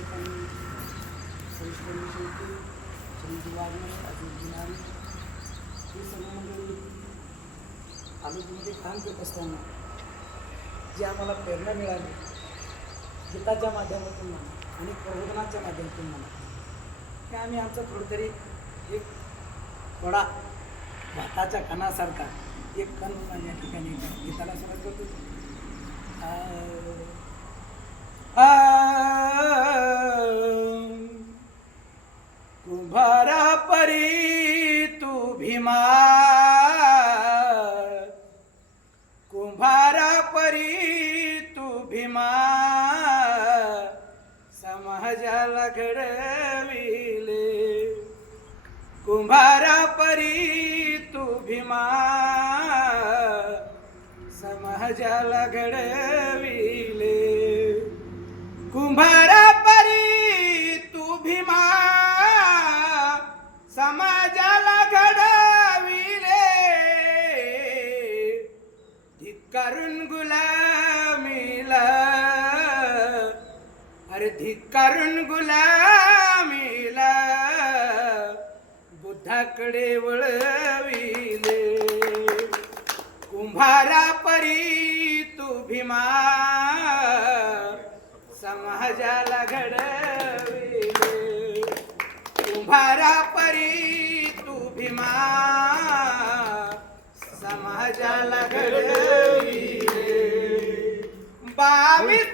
ठिकाणी परिष्करण शेवटी संजू वाघणे अजित जिनारी ही सर्व मंडळी तालुक्यामध्ये काम करत असताना जी आम्हाला प्रेरणा मिळाली गीताच्या माध्यमातून म्हणा आणि प्रबोधनाच्या माध्यमातून म्हणा हे आम्ही आमचं थोडं तरी एक थोडा भाताच्या कणासारखा एक कण या ठिकाणी गीताला सुरुवात करतो. कुंभारा परी तू भीमा, कुंभारा परी तू भीमा, समाजाला घडविले. कुंभारा परी तू भीमा, समाजाला घडविले. कुंभारा परी तू भीमा, समाजाला घडविले. धिक्कारून गुलामीला, अरे धिक्कारून गुलामीला बुद्धाकडे वळविले. कुंभारा परी तू भीमा, समाजाला घडविले. कुंभारा परी तू भीमा, समाजाला घडविले. 22